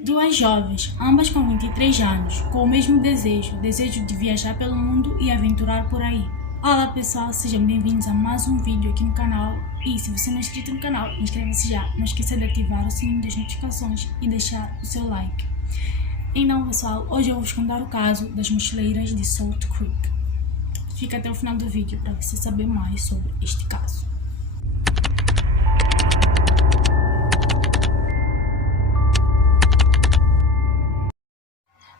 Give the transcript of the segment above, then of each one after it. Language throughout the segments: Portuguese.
Duas jovens, ambas com 23 anos, com o mesmo desejo de viajar pelo mundo e aventurar por aí. Olá pessoal, sejam bem-vindos a mais um vídeo aqui no canal. E se você não é inscrito no canal, inscreva-se já. Não esqueça de ativar o sininho das notificações e deixar o seu like. Então pessoal, hoje eu vou vos contar o caso das mochileiras de Salt Creek. Fica até o final do vídeo para você saber mais sobre este caso.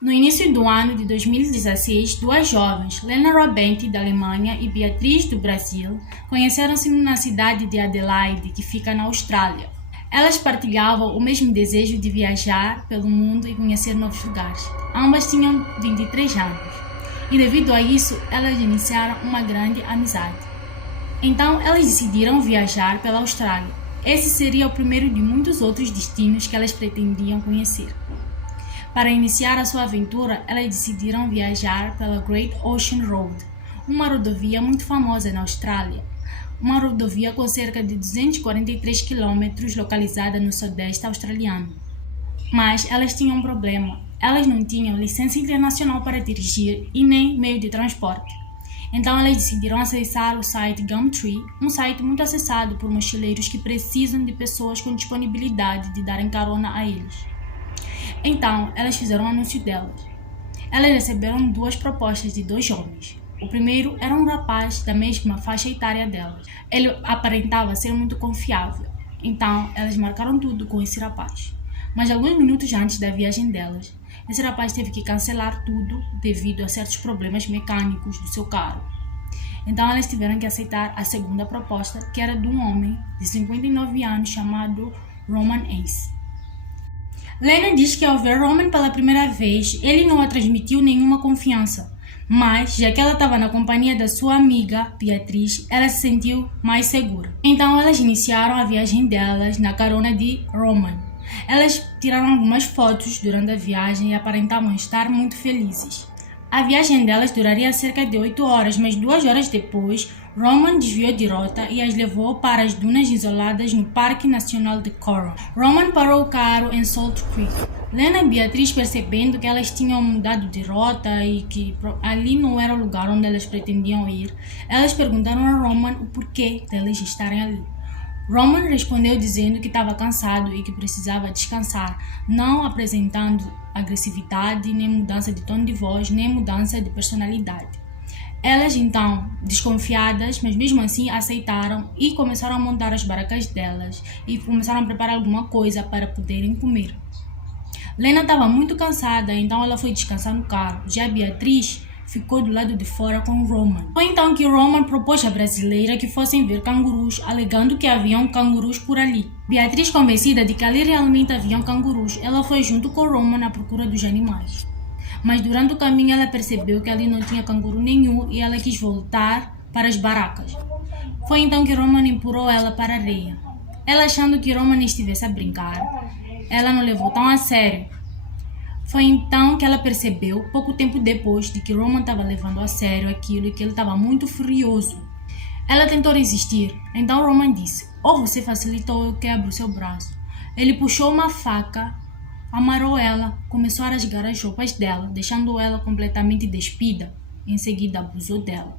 No início do ano de 2016, duas jovens, Lena Robenti, da Alemanha, e Beatriz, do Brasil, conheceram-se na cidade de Adelaide, que fica na Austrália. Elas partilhavam o mesmo desejo de viajar pelo mundo e conhecer novos lugares. Ambas tinham 23 anos, e devido a isso, elas iniciaram uma grande amizade. Então, elas decidiram viajar pela Austrália. Esse seria o primeiro de muitos outros destinos que elas pretendiam conhecer. Para iniciar a sua aventura, elas decidiram viajar pela Great Ocean Road, uma rodovia muito famosa na Austrália. Uma rodovia com cerca de 243 km localizada no sudeste australiano. Mas elas tinham um problema. Elas não tinham licença internacional para dirigir e nem meio de transporte. Então elas decidiram acessar o site Gumtree, um site muito acessado por mochileiros que precisam de pessoas com disponibilidade de darem carona a eles. Então, elas fizeram um anúncio delas. Elas receberam duas propostas de dois homens. O primeiro era um rapaz da mesma faixa etária delas. Ele aparentava ser muito confiável. Então, elas marcaram tudo com esse rapaz. Mas alguns minutos antes da viagem delas, esse rapaz teve que cancelar tudo devido a certos problemas mecânicos do seu carro. Então, elas tiveram que aceitar a segunda proposta, que era de um homem de 59 anos chamado Roman Ace. Lena diz que ao ver Roman pela primeira vez, ele não a transmitiu nenhuma confiança, mas já que ela estava na companhia da sua amiga, Beatriz, ela se sentiu mais segura. Então elas iniciaram a viagem delas na carona de Roman. Elas tiraram algumas fotos durante a viagem e aparentavam estar muito felizes. A viagem delas duraria cerca de 8 horas, mas 2 horas depois, Roman desviou de rota e as levou para as dunas isoladas no Parque Nacional de Coron. Roman parou o carro em Salt Creek. Lena e Beatriz, percebendo que elas tinham mudado de rota e que ali não era o lugar onde elas pretendiam ir, elas perguntaram a Roman o porquê deles estarem ali. Roman respondeu dizendo que estava cansado e que precisava descansar, não apresentando agressividade, nem mudança de tom de voz, nem mudança de personalidade. Elas então, desconfiadas, mas mesmo assim aceitaram e começaram a montar as barracas delas e começaram a preparar alguma coisa para poderem comer. Lena estava muito cansada, então ela foi descansar no carro. Já Beatriz ficou do lado de fora com Roman. Foi então que Roman propôs à brasileira que fossem ver cangurus, alegando que haviam cangurus por ali. Beatriz, convencida de que ali realmente haviam cangurus, ela foi junto com Roman à procura dos animais. Mas durante o caminho ela percebeu que ali não tinha canguru nenhum e ela quis voltar para as barracas. Foi então que Roman empurrou ela para a areia. Ela, achando que Roman estivesse a brincar, ela não levou tão a sério. Foi então que ela percebeu, pouco tempo depois, de que Roman estava levando a sério aquilo e que ele estava muito furioso. Ela tentou resistir, então Roman disse: ou você facilita ou eu quebro o seu braço. Ele puxou uma faca, amarrou ela, começou a rasgar as roupas dela, deixando ela completamente despida. Em seguida abusou dela.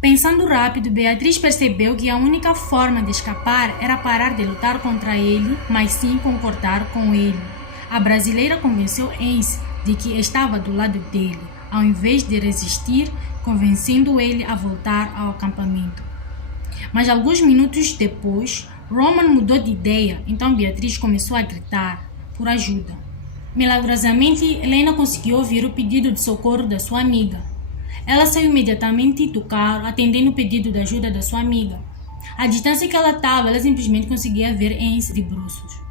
Pensando rápido, Beatriz percebeu que a única forma de escapar era parar de lutar contra ele, mas sim concordar com ele. A brasileira convenceu Ace de que estava do lado dele, ao invés de resistir, convencendo ele a voltar ao acampamento. Mas alguns minutos depois, Roman mudou de ideia, então Beatriz começou a gritar por ajuda. Milagrosamente, Helena conseguiu ouvir o pedido de socorro da sua amiga. Ela saiu imediatamente do carro, atendendo o pedido de ajuda da sua amiga. À distância que ela estava, ela simplesmente conseguia ver Ace de bruços.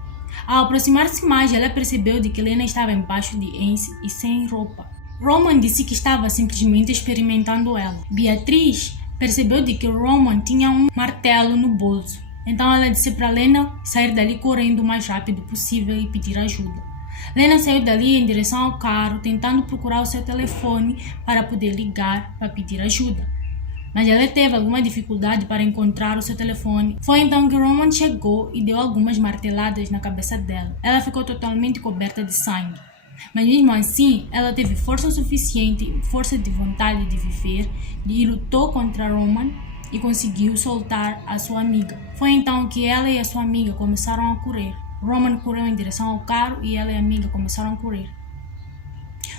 Ao aproximar-se mais, ela percebeu de que Lena estava embaixo de Ace e sem roupa. Roman disse que estava simplesmente experimentando ela. Beatriz percebeu de que Roman tinha um martelo no bolso. Então ela disse para Lena sair dali correndo o mais rápido possível e pedir ajuda. Lena saiu dali em direção ao carro, tentando procurar o seu telefone para poder ligar para pedir ajuda. mas ela teve alguma dificuldade para encontrar o seu telefone. Foi então que Roman chegou e deu algumas marteladas na cabeça dela. Ela ficou totalmente coberta de sangue. Mas mesmo assim, ela teve força suficiente, força de vontade de viver, e lutou contra Roman e conseguiu soltar a sua amiga. Foi então que ela e a sua amiga começaram a correr. Roman correu em direção ao carro e ela e a amiga começaram a correr.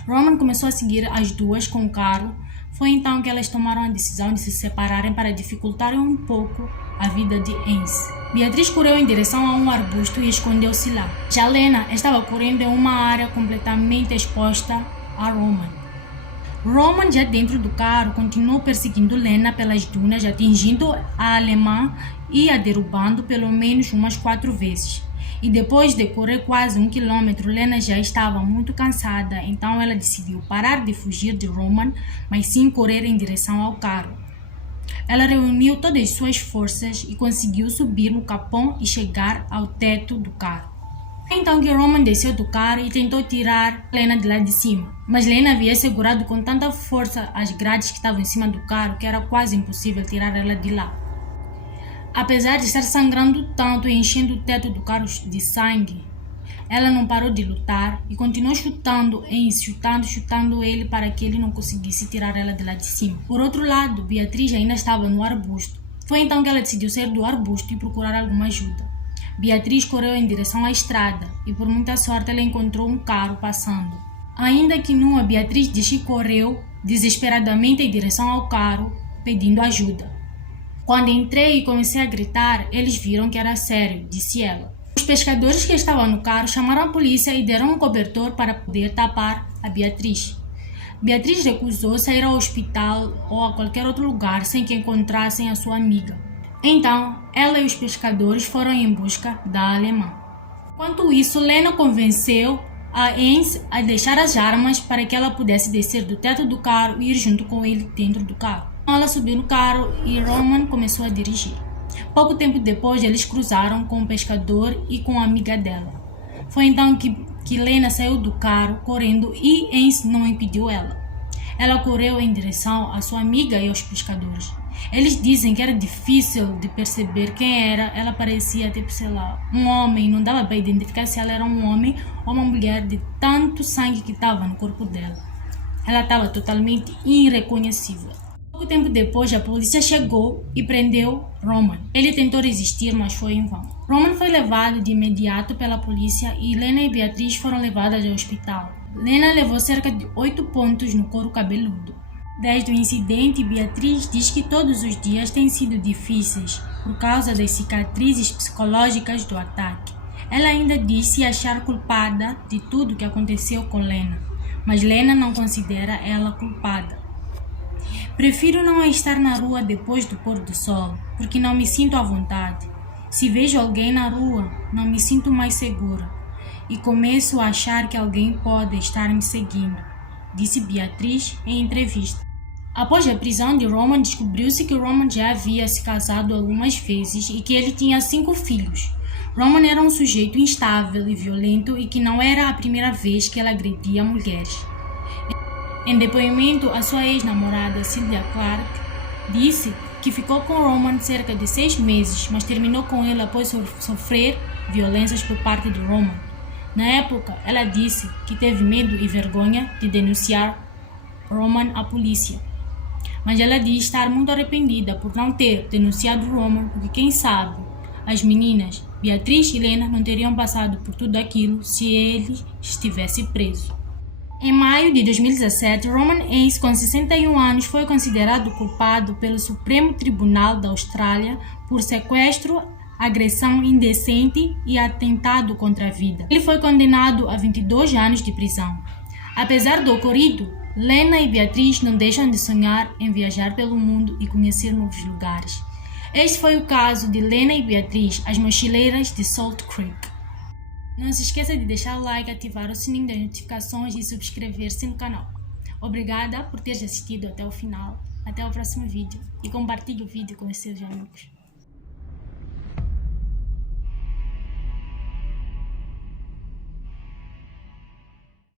Roman começou a seguir as duas com o carro. Foi então que elas tomaram a decisão de se separarem para dificultarem um pouco a vida de Ace. Beatriz correu em direção a um arbusto e escondeu-se lá. Já Lena estava correndo em uma área completamente exposta a Roman. Roman, já dentro do carro, continuou perseguindo Lena pelas dunas, atingindo a alemã e a derrubando pelo menos umas 4 vezes. E depois de correr quase 1 quilômetro, Lena já estava muito cansada, então ela decidiu parar de fugir de Roman, mas sim correr em direção ao carro. Ela reuniu todas as suas forças e conseguiu subir no capô e chegar ao teto do carro. Então que Roman desceu do carro e tentou tirar Lena de lá de cima, mas Lena havia segurado com tanta força as grades que estavam em cima do carro que era quase impossível tirar ela de lá. Apesar de estar sangrando tanto e enchendo o teto do carro de sangue, ela não parou de lutar e continuou chutando ele para que ele não conseguisse tirar ela de lá de cima. Por outro lado, Beatriz ainda estava no arbusto. Foi então que ela decidiu sair do arbusto e procurar alguma ajuda. Beatriz correu em direção à estrada e por muita sorte ela encontrou um carro passando. Ainda que nua, Beatriz disse que correu desesperadamente em direção ao carro, pedindo ajuda. Quando entrei e comecei a gritar, eles viram que era sério, disse ela. Os pescadores que estavam no carro chamaram a polícia e deram um cobertor para poder tapar a Beatriz. Beatriz recusou sair ao hospital ou a qualquer outro lugar sem que encontrassem a sua amiga. Então, ela e os pescadores foram em busca da alemã. Enquanto isso, Lena convenceu a Ace a deixar as armas para que ela pudesse descer do teto do carro e ir junto com ele dentro do carro. Ela subiu no carro e Roman começou a dirigir. Pouco tempo depois, eles cruzaram com o pescador e com a amiga dela. Foi então que Lena saiu do carro correndo e Ace não impediu ela. Ela correu em direção à sua amiga e aos pescadores. Eles dizem que era difícil de perceber quem era. Ela parecia tipo, um homem. Não dava para identificar se ela era um homem ou uma mulher de tanto sangue que estava no corpo dela. Ela estava totalmente irreconhecível. Pouco tempo depois, a polícia chegou e prendeu Roman. Ele tentou resistir, mas foi em vão. Roman foi levado de imediato pela polícia e Lena e Beatriz foram levadas ao hospital. Lena levou cerca de 8 pontos no couro cabeludo. Desde o incidente, Beatriz diz que todos os dias têm sido difíceis por causa das cicatrizes psicológicas do ataque. Ela ainda diz se achar culpada de tudo o que aconteceu com Lena, mas Lena não considera ela culpada. Prefiro não estar na rua depois do pôr do sol, porque não me sinto à vontade. Se vejo alguém na rua, não me sinto mais segura e começo a achar que alguém pode estar me seguindo, disse Beatriz em entrevista. Após a prisão de Roman, descobriu-se que Roman já havia se casado algumas vezes e que ele tinha 5 filhos. Roman era um sujeito instável e violento e que não era a primeira vez que ele agredia mulheres. Em depoimento, a sua ex-namorada Sylvia Clark disse que ficou com Roman cerca de 6 meses, mas terminou com ele após sofrer violências por parte de Roman. Na época, ela disse que teve medo e vergonha de denunciar Roman à polícia. Mas ela diz estar muito arrependida por não ter denunciado Roman, porque quem sabe as meninas Beatriz e Lena não teriam passado por tudo aquilo se ele estivesse preso. Em maio de 2017, Roman Ace, com 61 anos, foi considerado culpado pelo Supremo Tribunal da Austrália por sequestro, agressão indecente e atentado contra a vida. Ele foi condenado a 22 anos de prisão. Apesar do ocorrido, Lena e Beatriz não deixam de sonhar em viajar pelo mundo e conhecer novos lugares. Este foi o caso de Lena e Beatriz, as mochileiras de Salt Creek. Não se esqueça de deixar o like, ativar o sininho das notificações e subscrever-se no canal. Obrigada por teres assistido até o final. Até o próximo vídeo e compartilhe o vídeo com os seus amigos.